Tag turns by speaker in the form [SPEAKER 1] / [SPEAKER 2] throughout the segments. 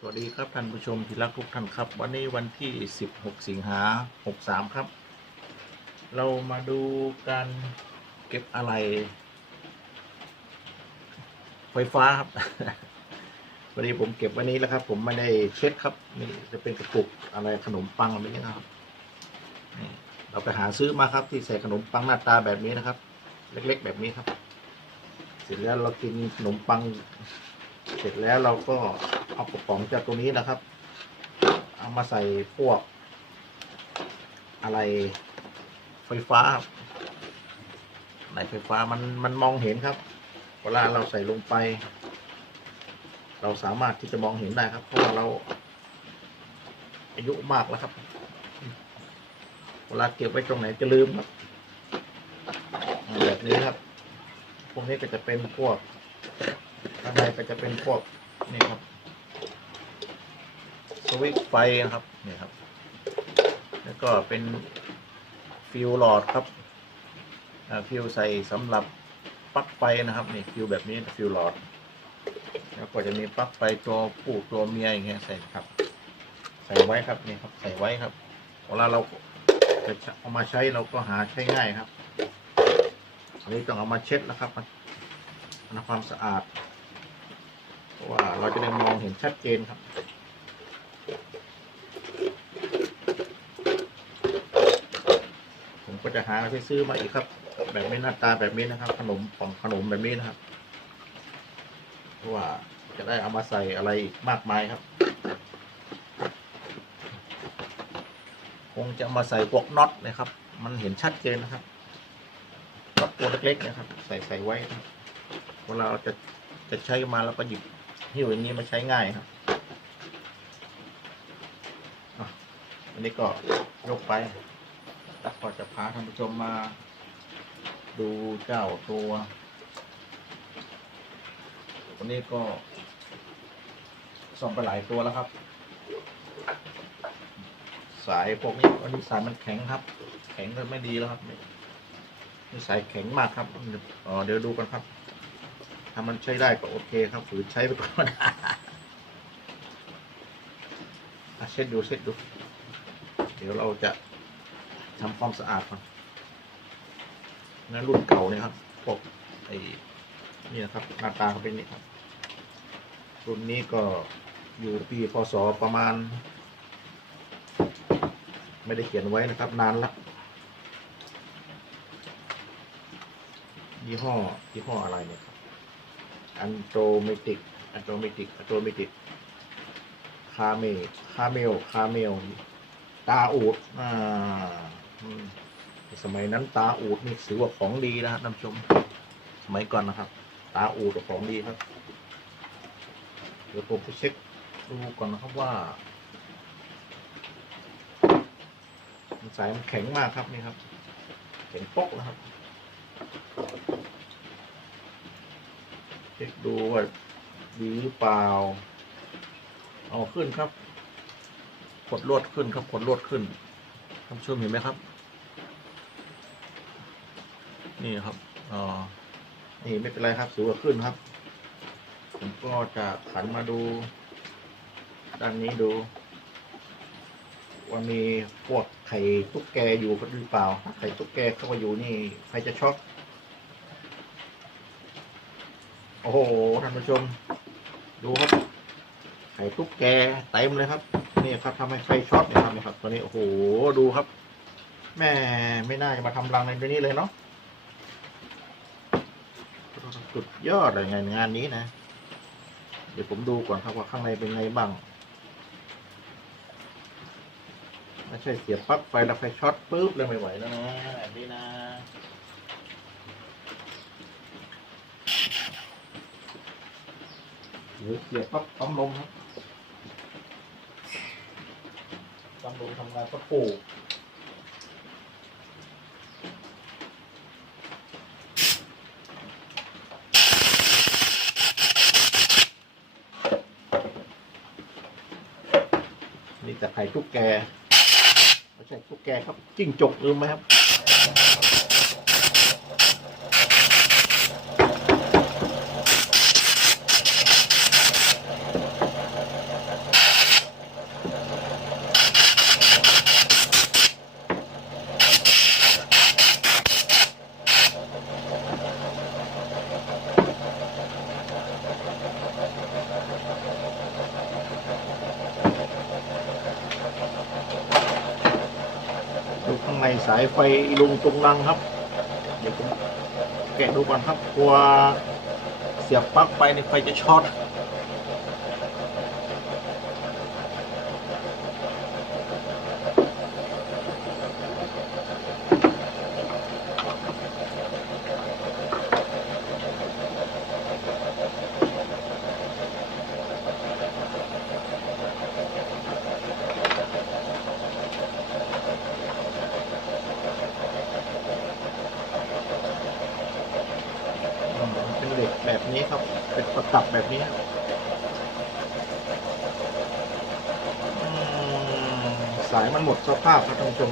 [SPEAKER 1] สวัสดีครับท่านผู้ชมที่รักทุกท่านครับ วันนี้วันที่ 16 สิงหา63 ครับ เรามาดูการเก็บอะไร ไฟฟ้าครับวันนี้ผมเก็บวันนี้แล้วครับ ผมไม่ได้เช็ดครับ นี่จะเป็นกระปุกอะไรขนมปังอะไรนี้นะครับนี่เราไปหาซื้อมาครับ ที่ใส่ขนมปังหน้าตาแบบนี้นะครับ เล็ก ๆ แบบนี้ครับ เสร็จแล้วเรากินขนมปัง เสร็จแล้วเราก็ เอากระป๋องจากตรงนี้นะครับ เอามาใส่พวก อะไรไฟฟ้าครับไหนไฟฟ้ามันมันมองเห็นครับ เวลาเราใส่ลงไป เราสามารถที่จะมองเห็นได้ครับ เพราะว่าเรา อายุมากแล้วครับ เวลาเก็บไว้ตรงไหนจะลืมครับแบบนี้ครับพวกนี้ก็จะเป็นพวกข้างในก็จะเป็นพวกนี่ครับ สวิตช์ไฟนะครับนี่ครับ แล้วก็เป็นฟิวหลอดครับฟิวใส่สำหรับปลั๊กไฟนะครับนี่ฟิวแบบนี้ฟิวหลอด แล้วก็จะมีปลั๊กไฟตัวผู้ตัวเมียอย่างเงี้ยใส่ครับ ใส่ไว้ครับนี่ครับใส่ไว้ครับเวลาเราจะเอามาใช้เราก็หาใช้ง่ายครับอันนี้ต้องเอามาเช็ดนะครับทำความสะอาด เพราะว่าเราจะได้มองเห็นชัดเจนครับ ผม ก็จะหาไปซื้อมาอีกครับ แบบนี้หน้าตาแบบนี้นะครับ ขนมของขนมแบบนี้นะครับเพราะว่าจะได้เอามาใส่อะไรอีกมากมายครับ คงจะมาใส่พวกน็อตนะครับ มันเห็นชัดเจนนะครับน็อตตัวเล็กๆนะครับ ใส่ใส่ไว้เวลาเราจะจะใช้มาแล้วก็หยิบหิ้วอย่างนี้มาใช้ง่ายครับอันนี้ก็ยกไป แล้วก็จะพาท่านผู้ชมมา ดูเจ้าตัววันนี้ก็ส่องไปหลายตัวแล้วครับ สายพวกนี้วันนี้สายมันแข็งครับ แข็งก็ไม่ดีแล้วครับนี่สายแข็งมากครับอ๋อเดี๋ยวดูกันครับ ถ้ามันใช้ได้ก็โอเคครับฝืนใช้ไปก่อนอะเช็ดดูเช็ดดู เดี๋ยวเราจะ ทำความสะอาดก่อนนั่นรุ่นเก่าเนี่ยครับพวกไอ้นี่นะครับหน้าตาเขาเป็นนี่ครับ รุ่นนี้ก็อยู่ปีพศประมาณ ไม่ได้เขียนไว้นะครับ นานละยี่ห้อยี่ห้ออะไรเนี่ยครับอันโตเมติกอันโตเมติกอันโตเมติกคาเมคาเมลคาเมลตาอูดอ่า สมัยนั้นตาอูดนี่ถือว่าของดีนะครับท่านชม สมัยก่อนนะครับ ตาอูดของดีครับ เดี๋ยวผมไปเช็คดูก่อนนะครับว่าสายมันแข็งมากครับนี่ครับแข็งปกนะครับเช็คดูว่าดีหรือเปล่า เอาขึ้นครับกดลวดขึ้นครับกดลวดขึ้น ท่านผู้ชมเห็นไหมครับ นี่ครับอ๋อนี่ไม่เป็นไรครับถือว่าขึ้นครับ ผมก็จะขันมาดู ด้านนี้ดู ว่ามีพวกไข่ตุ๊กแกอยู่หรือเปล่าถ้าไข่ตุ๊กแกเข้ามาอยู่นี่ใครจะช็อตโอ้โหท่านผู้ชม ดูครับ ไข่ตุ๊กแกเต็มเลยครับ นี่ครับทำให้ไฟช็อตเนี่ยครับนี่ครับ ตัวนี้โอ้โหดูครับ แม่ไม่น่าจะมาทำรังในตัวนี้เลยเนาะสุดยอดเลยงานงานนี้นะ เดี๋ยวผมดูก่อนครับว่าข้างในเป็นไงบ้างไม่ใช่เสียบปลั๊กไฟแล้วไฟช็อตปุ๊บเลยไม่ไหวแล้วนะแบบนี้นะหรือเสียบปลั๊กปั๊มลมครับ ปั๊มทำงานก็ปูนี่แต่ไข่ทุกแกไม่ใช่ทุกแกครับจิ้งจกลืมไหมครับ ในสายไฟลุงตรงนังครับ เดี๋ยวผมแกะดูก่อนครับกลัวเสียบปลั๊กไปในไฟจะช็อต อืมเป็นเหล็กแบบนี้ครับ เป็นประกับแบบนี้อืมสายมันหมด สภาพครับท่านผู้ชม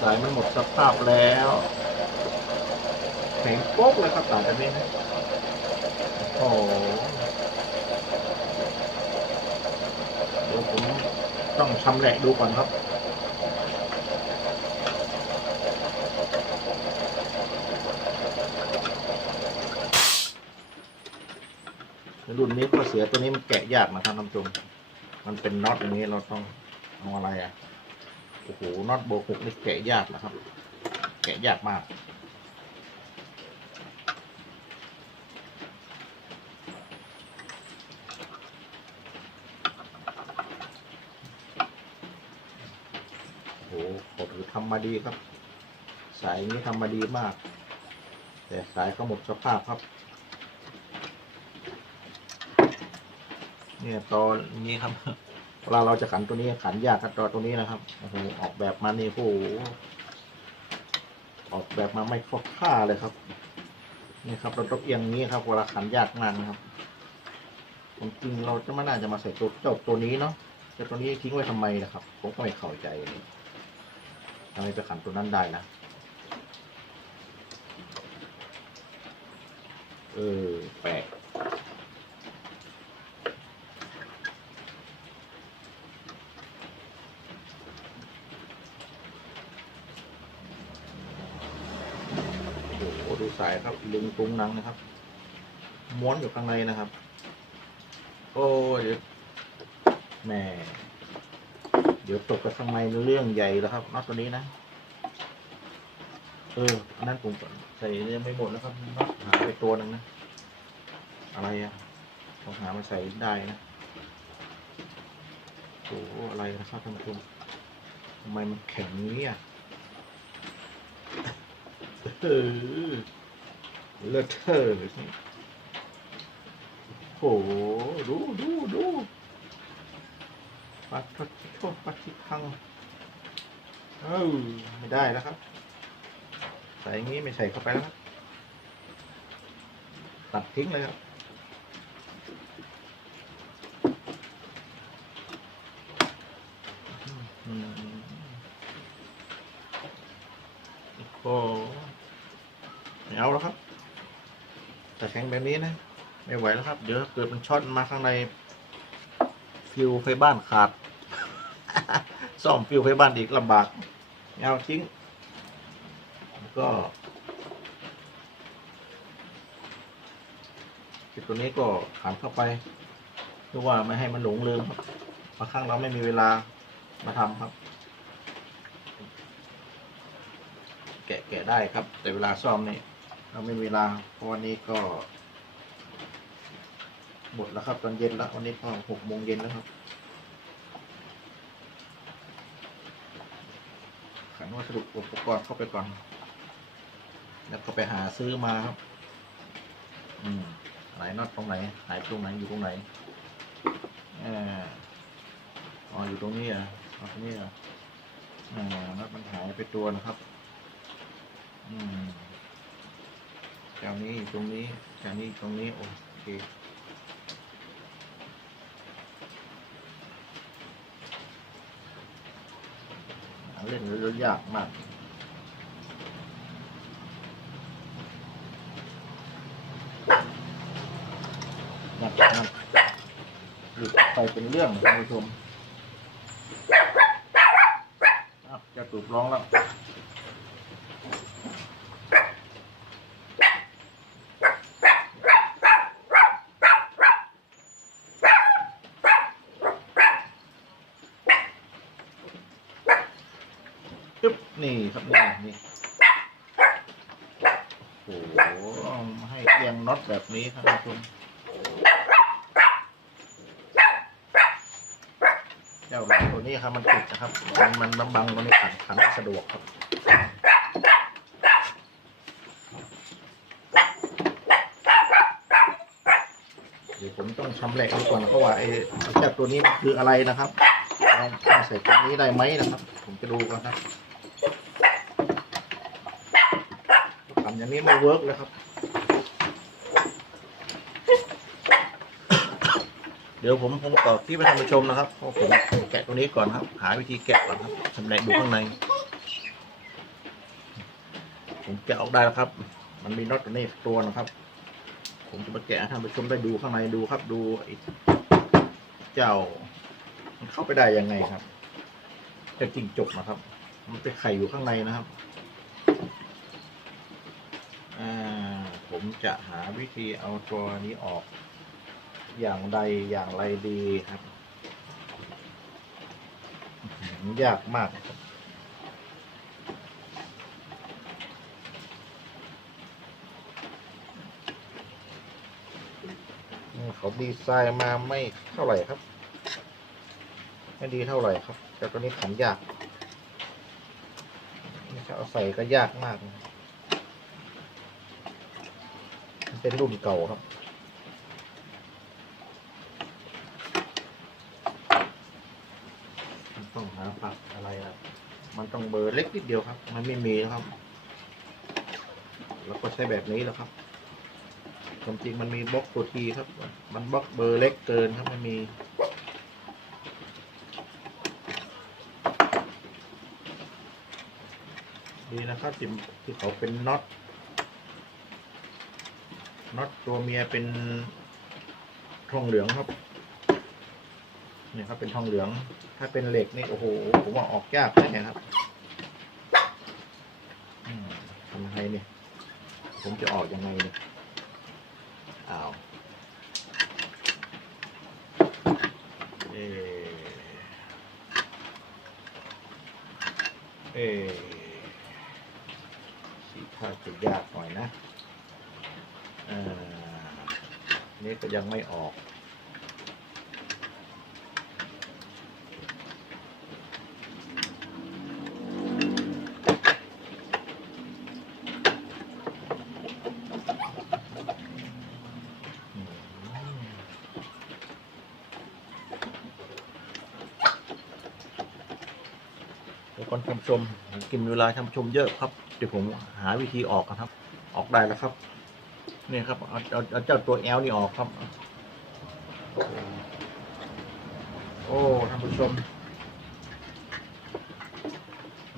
[SPEAKER 1] สายมันหมดสภาพแล้วแข็งโป๊กเลยครับสายแบบนี้นะโอ้โหเดี๋ยวผมต้องชำแหละดูก่อนครับรุ่นนี้ก็เสียตัวนี้มันแกะยากนะครับท่านผู้ชม มันเป็นน็อตอย่างนี้เราต้อง เอาอะไรอะ โอ้โหน็อตโบกหกนี่แกะยากนะครับ แกะยากมาก โอ้โหขอถือทำมาดีครับ สายนี้ทำมาดีมาก แต่สายก็หมดสภาพครับเนี่ยตอนนี้ครับ เวลาเราจะขันตัวนี้ขันยากครับตอตัวนี้นะครับโอ้โหออกแบบมานี่โอ้โหออกแบบมาไม่ครบค่าเลยครับนี่ครับเราต้องเอียงนี้ครับเวลาขันยากมากนะครับผมจริงเราจะไม่น่าจะมาใส่ตัวเจ้าตัวนี้เนาะแต่ตัวนี้ทิ้งไว้ทำไมนะครับ ผมก็ไม่เข้าใจเลยทำไมไปขันตัวนั้นได้นะเออแปลก โอ้โหดู สายครับลึงตุงนังนะครับ ม้วนอยู่ข้างในนะครับ โอ้ยเดี๋ยวแหม่เดี๋ยวตกกับข้งในเรื่องใหญ่แล้วครับน็อตตัวนี้นะ เอออันนั้นผมใส่ยังไม่หมดแล้วครับน็อตหาไปตัวหนึ่งนะ อะไรอะต้องหามาใส่ได้นะโอ้อะไรนะครับท่านผู้ชมทำไมมันแข็งอย่างนี้อะเออ เลอะเทอะโอ้โหดูดูดูปัดทัดโทษปัดทิพังเอ้าไม่ได้แล้วครับใส่อย่างนี้ไม่ใส่เข้าไปแล้วครับตัดทิ้งเลยครับ อืมโอ้โห ไม่เอาแล้วครับ แต่แข็งแบบนี้นะ ไม่ไหวแล้วครับ เดี๋ยวเกิดมันช็อตมาข้างใน ฟิวไฟบ้านขาด ซ่อมฟิวไฟบ้านอีกลำบากเอาทิ้ง ก็จุดตัวนี้ก็ขันเข้าไปเพื่อว่าไม่ให้มันหลงลืมครับบางครั้งเราไม่มีเวลามาทำครับ แกะแกะได้ครับ แต่เวลาซ่อมนี่ เราไม่มีเวลาเพราะวันนี้ก็หมดแล้วครับ ตอนเย็นแล้ววันนี้ก็หกโมงเย็นแล้วครับขันวัสดุอุปกรณ์เข้าไปก่อน แล้วก็ไปหาซื้อมาครับ อืมไหนน็อตตรงไหนหายตรงไหนอยู่ตรงไหนเอออ๋ออยู่ตรงนี้อะตรงนี้อะอ่าน็อตมันหายไปตัวนะครับ อืม แถวนี้อยู่ตรงนี้แถวนี้ตรงนี้ โอเคเล่นแล้วยากมากหนักหนักหลุดไปเป็นเรื่องท่านผู้ชมจะตูบร้องแล้ว ปึ๊บนี่ครับนี่นี่โอ้โหให้เอียง นี้ครับท่านผู้ชมเจ้าหลังตัวนี้ครับมันติดนะครับ มันมันมันบังตรงนี้ขันขันไม่สะดวกครับเดี๋ยวผมต้องชำแหละดูก่อนเพราะว่าไอ้เจ้าตัวนี้มันคืออะไรนะครับเอาเอาใส่ตรงนี้ได้ไหมนะครับ ผมจะดูกันครับทำอย่างนี้ไม่เวิร์กเลยครับ ดี๋ยวผมผมต่อที่ไปทำผู้ชมนะครับเพราะผมแกะตัวนี้ก่อนครับ หาวิธีแกะก่อนครับชำแหละดูข้างใน ผมแกะออกได้แล้วครับ มันมีน็อตตัวนี้ตัวนะครับ ผมจะมาแกะให้ท่านผู้ชมได้ดูข้างในดูครับ ดูไอเจ้า มันเข้าไปได้ยังไงครับเจะจริงจกนะครับ มันเป็นไข่อยู่ข้างในนะครับอ่าผมจะหาวิธีเอาตัวนี้ออก อย่างใดอย่างไรดีครับ ยากมากเขาดีไซน์มาไม่เท่าไหร่ครับ ไม่ดีเท่าไหร่ครับ แต่ตัวนี้ขันยากนี่จะเอาใส่ก็ยากมากนะมันเป็นรุ่นเก่าครับ มันต้องหาปลักอะไรครับ มันต้อง เล็กนิดเดียวครับ มันไม่มีนะครับ แล้วก็ใช้แบบนี้แล้วครับความจริงมันมีบล็อกตัวทีครับ มันบล็อกเบอร์เล็กเกินครับไม่มีดีนะครับที่ที่เขาเป็นน็อตน็อตตัวเมียเป็นทองเหลืองครับเนี่ยครับเป็นทองเหลือง ถ้าเป็นเหล็กนี่โอ้โหผมว่าออกยากแน่ครับอืมทำยังไงเนี่ย ผมจะออกยังไงเนี่ยอ้าวเอเอสีท่าจะยากหน่อยนะอ่านี่ก็ยังไม่ออก เดี๋ยวก่อนท่านผู้ชมผมกินเวลาท่านผู้ชมเยอะครับ เดี๋ยวผมหาวิธีออกนะครับ ออกได้แล้วครับ นี่ครับเอาเอาเอาเจ้าตัวแอลนี่ออกครับ โอ้ท่านผู้ชม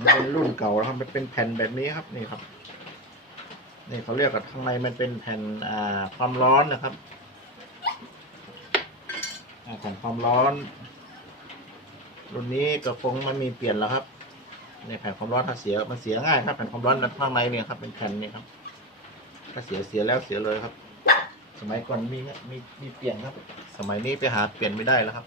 [SPEAKER 1] มันเป็นรุ่นเก่าแล้วครับมันเป็นแผ่นแบบนี้ครับนี่ครับ นี่เขาเรียกกับข้างในมันเป็นแผ่นอ่าความร้อนนะครับอ่าแผ่นความร้อน รุ่นนี้ก็คงไม่มีเปลี่ยนแล้วครับ ในแผ่นความร้อนถ้าเสียมันเสียง่ายครับแผ่นความร้อนข้างในเนี่ยครับเป็นแผ่นเนี่ยครับ ถ้าเสียเสียแล้วเสียเลยครับ สมัยก่อนมีมีมีเปลี่ยนครับ สมัยนี้ไปหาเปลี่ยนไม่ได้แล้วครับ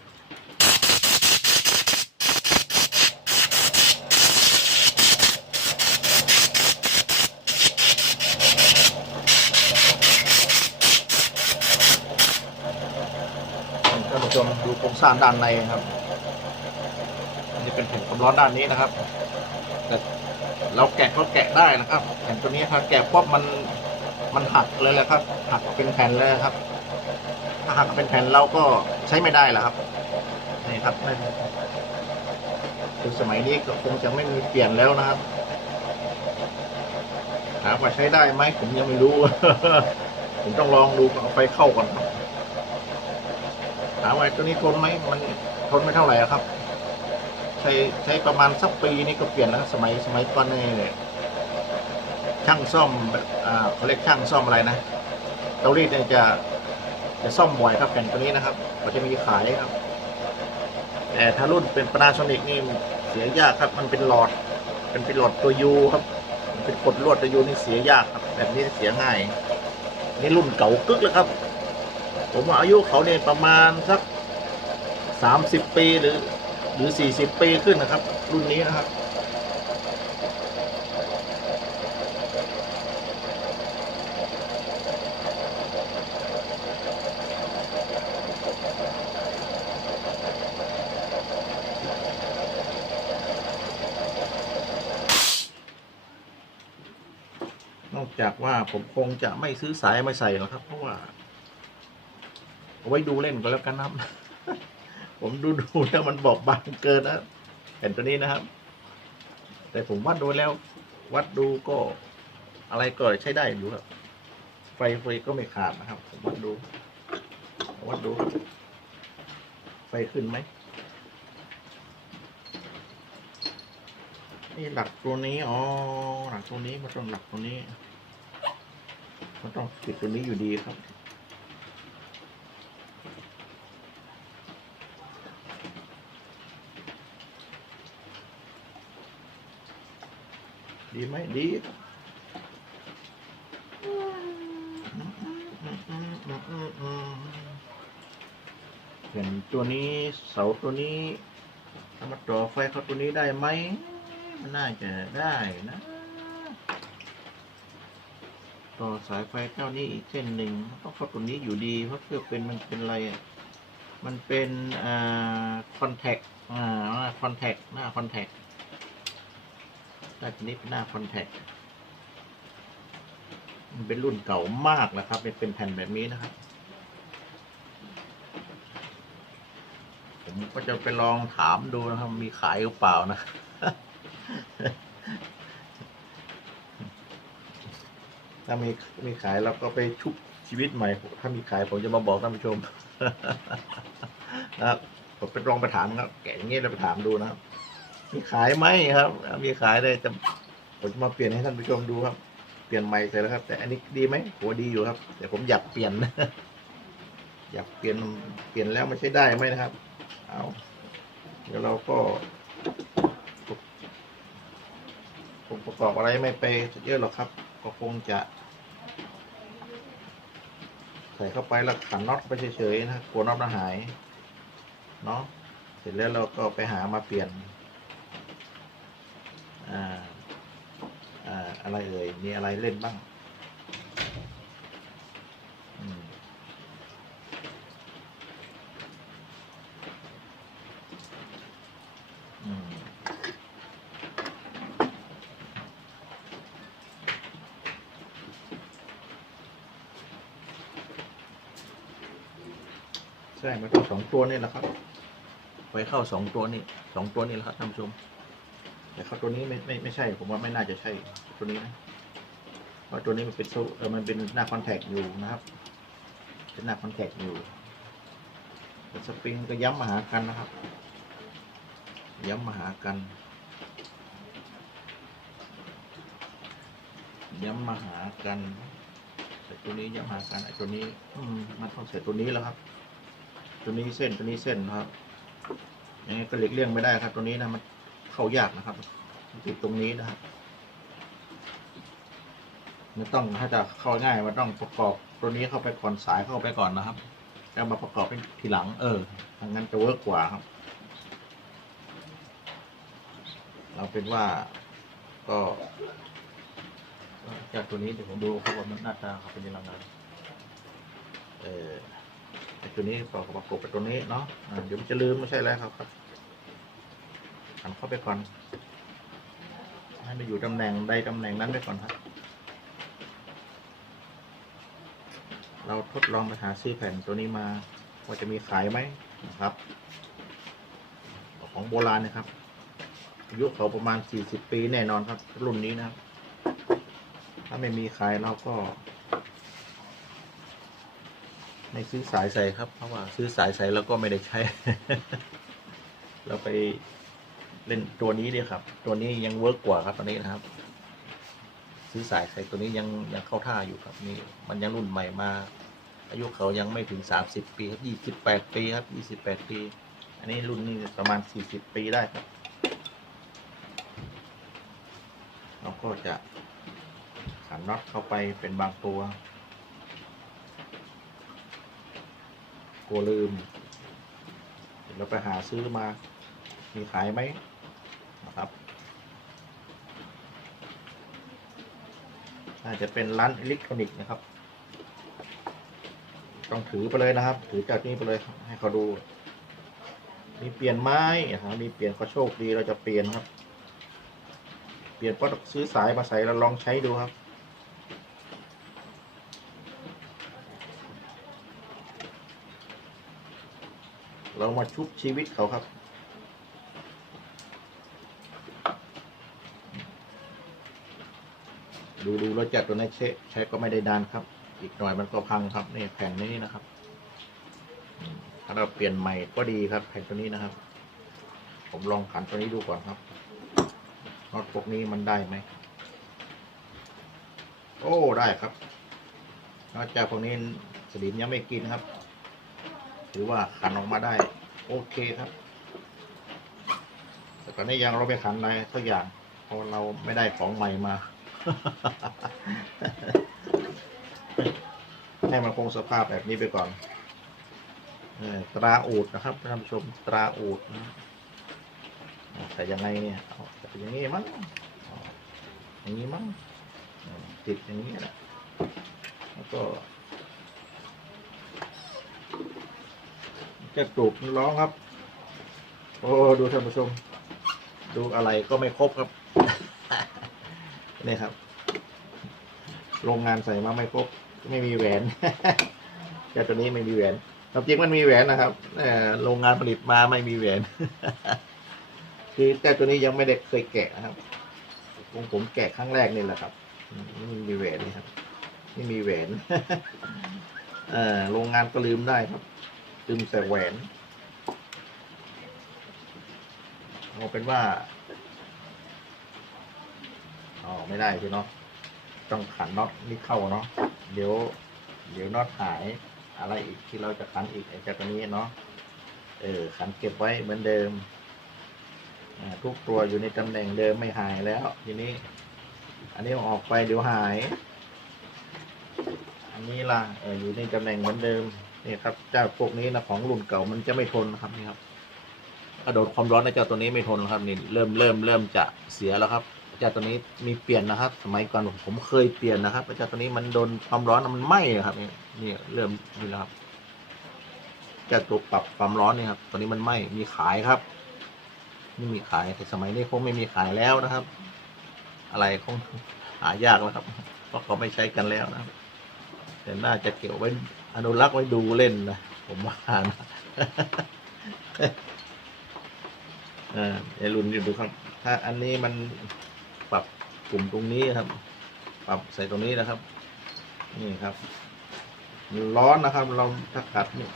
[SPEAKER 1] ท่านผู้ชมดูโครงสร้างด้านในครับ อันนี้เป็นแผ่นความร้อนด้านนี้นะครับ เราแกะก็แกะได้นะครับ แผ่นตัวนี้ครับแกะปุ๊บมันมันหักเลยแหละครับ หักเป็นแผ่นเลยครับ ถ้าหักเป็นแผ่นเราก็ใช้ไม่ได้แล้วครับนี่ครับไม่คือสมัยนี้ก็คงจะไม่มีเปลี่ยนแล้วนะครับถามว่าใช้ได้ไหมผมยังไม่รู้ ผมต้องลองดูเอาไฟเข้าก่อนครับถามว่าตัวนี้ทนไหมมันทนไม่เท่าไหร่ครับ ใช้ใช้ประมาณสักปีนี่ก็เปลี่ยนแล้วสมัยสมัยก่อนนี่ช่างซ่อมอ่าเขาเรียกช่างซ่อมอะไรนะเตารีดเนี่ยจะจะซ่อมบ่อยครับแผ่นตัวนี้นะครับก็จะมีขายครับ แต่ถ้ารุ่นเป็นปนาโซนิกนี่เสียยากครับ มันเป็นหลอด เป็นเป็นหลอดตัวยูครับมันเป็นกดลวดตัวยูนี่เสียยากครับแบบนี้เสียง่าย นี่รุ่นเก่ากึกแล้วครับ ผมว่าอายุเขาเนี่ยประมาณสักสามสิบปีหรือ รือ 40 ปีขึ้นนะครับ รุ่นนี้นะครับ นอกจากว่าผมคงจะไม่ซื้อสายมาใส่หรอกครับ เพราะว่า เอาไว้ดูเล่นก็แล้วกันนะครับ ผมดูดูแล้วมันบอกบางเกินนะแผ่นตัวนี้นะครับ แต่ผมวัดดูแล้ว วัดดูก็อะไรก็ใช้ได้อยู่ครับ ไฟไฟก็ไม่ขาดนะครับ ผมวัดดู วัดดูครับไฟขึ้นไหมนี่หลักตัวนี้อ๋อหลักตัวนี้มันต้องหลักตัวนี้มันต้องปิดตัวนี้อยู่ดีครับ ดีไหมดีเห็นตัวนี้เสาตัวนี้สามารถต่อไฟเข้าตัวนี้ได้ไหมมันน่าจะได้นะ ต่อสายไฟเจ้านี้อีกเส้นหนึ่งต้องเข้าตัวนี้อยู่ดี เพราะเครื่องเป็นมันเป็นอะไรอะมันเป็นอ่าคอนแทคอ่าคอนแทคหน้าคอนแทค ด้านนี้เป็นหน้าคอนแทคมันเป็นรุ่นเก่ามากแล้วครับ เป็นแผ่นแบบนี้นะครับ ผมก็จะไปลองถามดูนะครับ มีขายหรือเปล่านะ ถ้ามีมีขายเราก็ไปชุบชีวิตใหม่ ถ้ามีขายผมจะมาบอกท่านผู้ชมนะครับผมไปลองไปถามครับ แกะอย่างนี้เราไปถามดูนะครับ มีขายไหมครับ มีขายได้จะผมจะมาเปลี่ยนให้ท่านผู้ชมดูครับ เปลี่ยนใหม่เสร็จแล้วครับ แต่อันนี้ดีไหมโหดีอยู่ครับ แต่ผมอยากเปลี่ยน อยากเปลี่ยนเปลี่ยนแล้วไม่ใช่ได้ไหมนะครับ เอาเดี๋ยวเราก็ผมประกอบอะไรไม่ไปเยอะหรอกครับ ก็คงจะ ใส่เข้าไปแล้วขันน็อตไปเฉยๆนะกลัวน็อตมันหายเนาะเสร็จแล้วเราก็ไปหามาเปลี่ยน อะไรเอ่ย มีอะไรเล่นบ้างใช่มันต้องสองตัวนี่แหละครับ ไว้เข้าสองตัวนี่สองตัวนี่แหละครับท่านผู้ชม แต่เขาตัวนี้ไม่ไม่ไม่ใช่ ผมว่าไม่น่าจะใช่ตัวนี้นะเพราะตัวนี้มันเป็นโซเออมันเป็นหน้าคอนแทคอยู่นะครับ เป็นหน้าคอนแทคอยู่แต่สปริงก็ย้ำมาหากันนะครับ ย้ำมาหากัน ย้ำมาหากันแต่ตัวนี้ย้ำมาหากันไอ้ตัวนี้ อืมมันต้องใส่ตัวนี้แล้วครับ ตัวนี้เส้นตัวนี้เส้นนะครับยังไงก็หลีกเลี่ยงไม่ได้ครับ ตัวนี้นะมัน เข้ายากนะครับ ติดตรงนี้นะครับมันต้องถ้าจะเข้าง่ายมันต้องประกอบตัวนี้เข้าไปก่อนสายเข้าไปก่อนนะครับแล้วมาประกอบเป็นทีหลัง เออทางนั้นจะเวิร์กกว่าครับ เราเป็นว่าก็จากตัวนี้เดี๋ยวผมดูครับว่ามันหน้าตาเขาเป็นยังไงเออตัวนี้ประกอบประกบกับตัวนี้เนาะเดี๋ยวมันจะลืมไม่ใช่แล้วครับ หันเข้าไปก่อน ให้มาอยู่ตำแหน่งใดตำแหน่งนั้นไปก่อนครับ เราทดลองไปหาซื้อแผ่นตัวนี้มาว่าจะมีขายไหมนะครับ ของโบราณนะครับอายุเขาประมาณ 40 ปีแน่นอนครับ รุ่นนี้นะครับ ถ้าไม่มีขายเราก็ ไม่ซื้อสายใส่ครับ เพราะว่าซื้อสายใส่แล้วก็ไม่ได้ใช้ เราไป เล่นตัวนี้ดีครับ ตัวนี้ยังเวิร์กกว่าครับตอนนี้นะครับ ซื้อสายใส่ตัวนี้ยังยังเข้าท่าอยู่ครับนี่มันยังรุ่นใหม่มา อายุเขายังไม่ถึง30ปีครับ28ปีครับ28ปี อันนี้รุ่นนี้ประมาณ40ปีได้ครับเราก็จะขันน็อตเข้าไปเป็นบางตัวกลัวลืมเดี๋ยวเราไปหาซื้อมา มีขายไหม นะครับอาจจะเป็นร้านอิเล็กทรอนิกส์นะครับ ต้องถือไปเลยนะครับ ถือจากนี้ไปเลยให้เขาดู มีเปลี่ยนไม้ครับมีเปลี่ยนก็โชคดีเราจะเปลี่ยนครับ เปลี่ยนก็ซื้อสายมาใส่เราลองใช้ดูครับเรามาชุบชีวิตเขาครับ ดูดูแล้วจัดตัวนี้ใช้ใช้ก็ไม่ได้ดานครับ อีกหน่อยมันก็พังครับนี่แผ่นนี้นะครับถ้าเราเปลี่ยนใหม่ก็ดีครับ แผ่นตัวนี้นะครับ ผมลองขันตัวนี้ดูก่อนครับน็อตพวกนี้มันได้ไหมโอ้ได้ครับนอกจากพวกนี้สลิมยังไม่กินครับถือว่าขันออกมาได้ โอเคครับ แต่ตอนนี้ยังเราไม่ขันอะไรสักอย่างเพราะเราไม่ได้ของใหม่มา ให้มันคงสภาพแบบนี้ไปก่อนตราอูดนะครับท่านผู้ชมตราอูดนะแต่ยังไงเนี่ยเอาอย่างนี้มั้งอย่างนี้มั้งติดอย่างนี้แหละแล้วก็จะกรุบร้องครับ โอ้ดูท่านผู้ชม ดูอะไรก็ไม่ครบครับ นี่ครับ โรงงานใส่มาไม่ครบ ไม่มีแหวนแต่ตัวนี้ไม่มีแหวนควาจริงมันมีแหวนนะครับแต่โรงงานผลิตมาไม่มีแหวน คือแต่ตัวนี้ยังไม่ได้เคยแกะนะครับผมผมแกะครั้งแรกนี่แหละครับไม่มีแหวนนี่ครับ ไม่มีแหวนเออโรงงานก็ลืมได้ครับลืมใส่แหวนเอาเป็นว่า อ๋อไม่ได้พี่เนาะต้องขันน็อตนี่เข้าเนาะเดี๋ยว เดี๋ยวน็อตหายอะไรอีกที่เราจะขันอีกไอ้เจ้าตัวนี้เนาะเออขันเก็บไว้เหมือนเดิมทุกตัวอยู่ในตำแหน่งเดิมไม่หายแล้ว ทีนี้ อันนี้ออกไปเดี๋ยวหาย อันนี้ล่ะเอออยู่ในตำแหน่งเหมือนเดิมนี่ครับเจ้าพวกนี้นะของรุ่นเก่ามันจะไม่ทนนะครับนี่ครับกระโดดความร้อนในเจ้าตัวนี้ไม่ทนครับนี่เริ่มเริ่มเริ่มจะเสียแล้วครับ เจ้าตัวนี้มีเปลี่ยนนะครับ สมัยก่อนผมเคยเปลี่ยนนะครับเจ้าตัวนี้มันโดนความร้อนมันไหม้ครับนี่นี่เริ่มนี่แล้วครับเจ้าตัวปรับความร้อนนี่ครับตัวนี้มันไหม้มีขายครับไม่มีขายแต่สมัยนี้คงไม่มีขายแล้วนะครับ อะไรคงหายากแล้วครับเพราะเขาไม่ใช้กันแล้วนะแต่น่าจะเก็บไว้อนุรักษ์ไว้ดูเล่นนะผมว่านะเอ่าไอรุ่นนี้ดูครับ ถ้าอันนี้มัน ปุ่มตรงนี้ครับ ปรับใส่ตรงนี้นะครับ นี่ครับร้อนนะครับ เราถ้ากัดนี่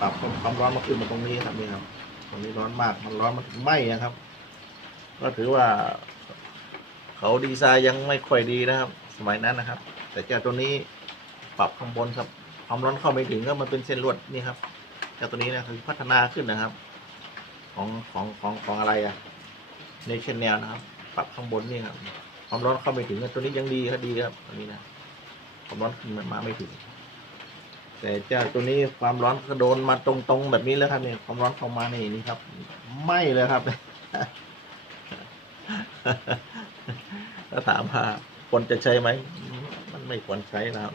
[SPEAKER 1] ปรับความร้อนมาขึ้นมาตรงนี้ครับนี่ครับ ตรงนี้ร้อนมากมันร้อนมันไหม้นะครับ ก็ถือว่า เขาดีไซน์ยังไม่ค่อยดีนะครับ สมัยนั้นนะครับ แต่เจ้าตัวนี้ปรับข้างบนครับ ความร้อนเข้าไม่ถึงก็มันเป็นเส้นลวดนี่ครับเจ้าตัวนี้นะคือพัฒนาขึ้นนะครับ ของของของของอะไรอะในเช่นแนวนะครับ ปรับข้างบนนี่ครับ ความร้อนเข้าไม่ถึงตัวนี้ยังดีครับดีครับตัวนี้นะความร้อนขึ้นมาไม่ถึง แต่เจ้าตัวนี้ความร้อนกระโดนมาตรงๆแบบนี้แล้วครับเนี่ยความร้อนเข้ามาในนี่ครับ ไม่เลยครับถ้าถามว่าควรจะใช้ไหมมันไม่ควรใช้นะครับ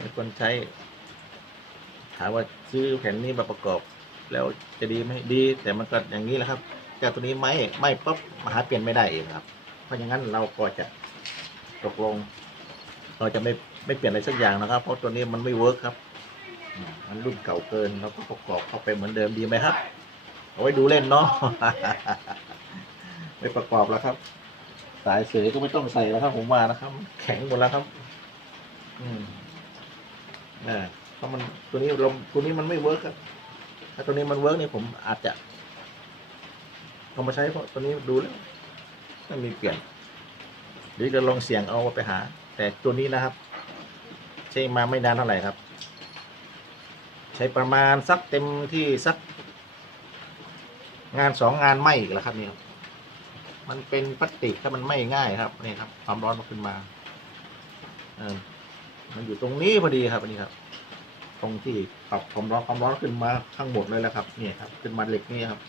[SPEAKER 1] ไม่ควรใช้ ถามว่าซื้อแผ่นนี้มาประกอบ แล้วจะดีไหมดี แต่มันก็อย่างนี้แหละครับ แก้วตัวนี้ไม่ไม่ปั๊บมาหาเปลี่ยนไม่ได้เองครับ เพราะอย่างนั้นเราก็จะตกลง เราจะไม่ไม่เปลี่ยนอะไรสักอย่างนะครับ เพราะตัวนี้มันไม่เวิร์กครับ มันรุ่นเก่าเกินเราก็ประกอบเข้าไปเหมือนเดิมดีไหมครับ เอาไว้ดูเล่นเนาะไม่ประกอบแล้วครับ สายเสือก็ไม่ต้องใส่แล้วครับผมว่านะครับ แข็งหมดแล้วครับ อืมอ่าเพราะมันตัวนี้ลมตัวนี้มันไม่เวิร์กครับถ้าตัวนี้มันเวิร์กนี่ยผมอาจจะ เอามาใช้เพราะตัวนี้ดูแล้วไม่มีเปลี่ยนหรือจะลองเสียงเอาไปหา แต่ตัวนี้นะครับ ใช้มาไม่นานเท่าไหร่ครับ ใช้ประมาณสักเต็มที่สัก งานสองงานไหมอีกแล้วครับนี่ครับมันเป็นพลาสติกถ้ามันไม้ง่ายครับนี่ครับ ความร้อนมันขึ้นมาเออมันอยู่ตรงนี้พอดีครับอันนี้ครับ ตรงที่ปรับความร้อนความร้อนขึ้นมาข้างบนเลยแหละครับนี่ครับ ขึ้นมาเหล็กนี่ครับ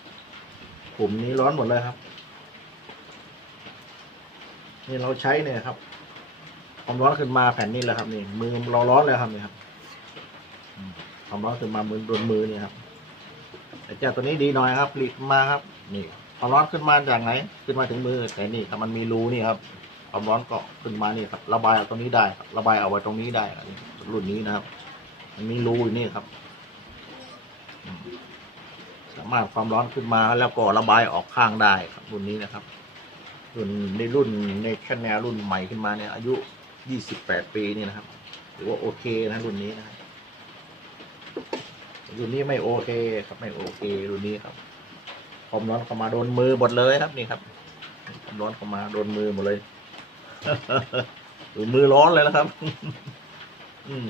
[SPEAKER 1] กลุ่มนี้ร้อนหมดเลยครับ นี่เราใช้เนี่ยครับความร้อนขึ้นมาแผ่นนี้แหละครับ นี่มือเราร้อนเลยครับนี่ครับความร้อนขึ้นมามือโดนมือนี่ครับแต่เจ้าตัวนี้ดีหน่อยครับผลิตมาครับ นี่ความร้อนขึ้นมาจากไหน ขึ้นมาถึงมือ แต่นี่ครับมันมีรูนี่ครับความร้อนก็ขึ้นมานี่ครับ ระบายเอาตรงนี้ได้ระบายเอาไว้ตรงนี้ได้รุ่นนี้นะครับ มันมีรูอยู่นี่ครับ สามารถความร้อนขึ้นมาแล้วก็ระบายออกข้างได้ครับรุ่นนี้นะครับ รุ่นในรุ่นในแค่แนวรุ่นใหม่ขึ้นมาเนี่ยอายุ 28 ปีนี่นะครับถือว่าโอเคนะรุ่นนี้นะรุ่นนี้ไม่โอเคครับไม่โอเครุ่นนี้ครับความร้อนเข้ามาโดนมือหมดเลยครับนี่ครับความร้อนเข้ามาโดนมือหมดเลยดูมือร้อนเลยนะครับ อืม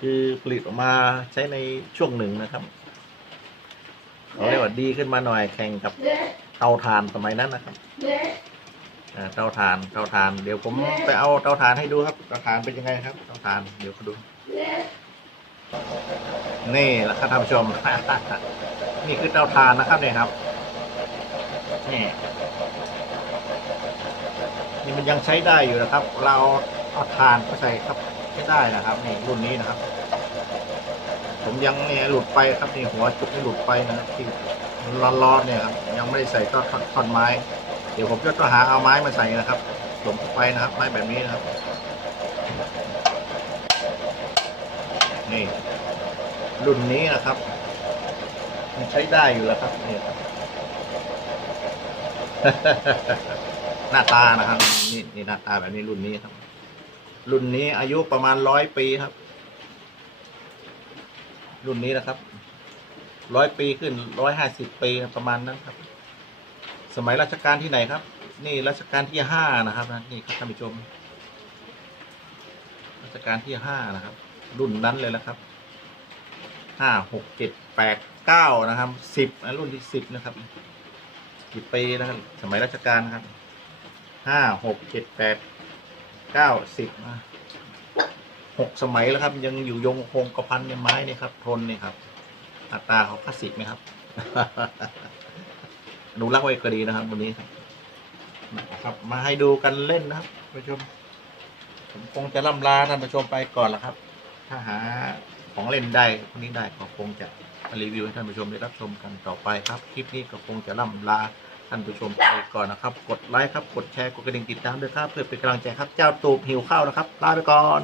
[SPEAKER 1] คือผลิตออกมาใช้ในช่วงหนึ่งนะครับ เขาเรียกว่าดีขึ้นมาหน่อยแข่งกับเตาถ่านสมัยนั้นนะครับเตาถ่านเตาถ่าน เดี๋ยวผมไปเอาเตาถ่านให้ดูครับเตาถ่านเป็นยังไงครับเตาถ่านเดี๋ยวเขาดู นี่แหละครับท่านผู้ชม นี่คือเตาถ่านนะครับเนี่ยครับนี่นี่มันยังใช้ได้อยู่นะครับ เราเอาถ่านก็ใส่ครับใช้ได้นะครับนี่รุ่นนี้นะครับ ผมยังเนี่ยหลุดไปครับนี่หัวจุกนี่หลุดไปนะครับที่ร้อนๆเนี่ยครับยังไม่ได้ใส่ต้นท่อนไม้ เดี๋ยวผมจะต้องหาเอาไม้มาใส่นะครับหลงไปนะครับ ไม้แบบนี้นะครับ นี่ รุ่นนี้นะครับมันใช้ได้อยู่แล้วครับนี่ครับหน้าตานะครับ นี่นี่หน้าตาแบบนี้รุ่นนี้ครับ รุ่นนี้อายุประมาณร้อยปีครับ รุ่นนี้นะครับ ร้อยปีขึ้นร้อยห้าสิบปีประมาณนั้นครับ สมัยรัชกาลที่ไหนครับ นี่รัชกาลที่ห้านะครับนะนี่ครับท่านผู้ชม รัชกาลที่ห้านะครับ รุ่นนั้นเลยนะครับห้าหกเจ็ดแปดเก้านะครับสิบรุ่นที่สิบนะครับสิบปีนะครับ สมัยรัชกาลนะครับห้าหกเจ็ดแปดเก้าสิบนะ หกสมัยแล้วครับ ยังอยู่ยงคงกระพันในไม้นี่ครับ ทนนี่ครับ อัตราเขาคลาสสิกไหมครับอนุรักไว้ก็ดีนะครับวันนี้ครับนะครับมาให้ดูกันเล่นนะครับท่านผู้ชม ผมคงจะล่ำลาท่านผู้ชมไปก่อนละครับ ถ้าหาของเล่นได้พวกนี้ได้ก็คงจะมารีวิวให้ท่านผู้ชมได้รับชมกันต่อไปครับ คลิปนี้ก็คงจะล่ำลาท่านผู้ชมไปก่อนนะครับ กดไลค์ครับ กดแชร์ กดกระดิ่งติดตามด้วยครับ เพื่อเป็นกำลังใจครับ เจ้าตูบหิวข้าวนะครับ ลาไปก่อน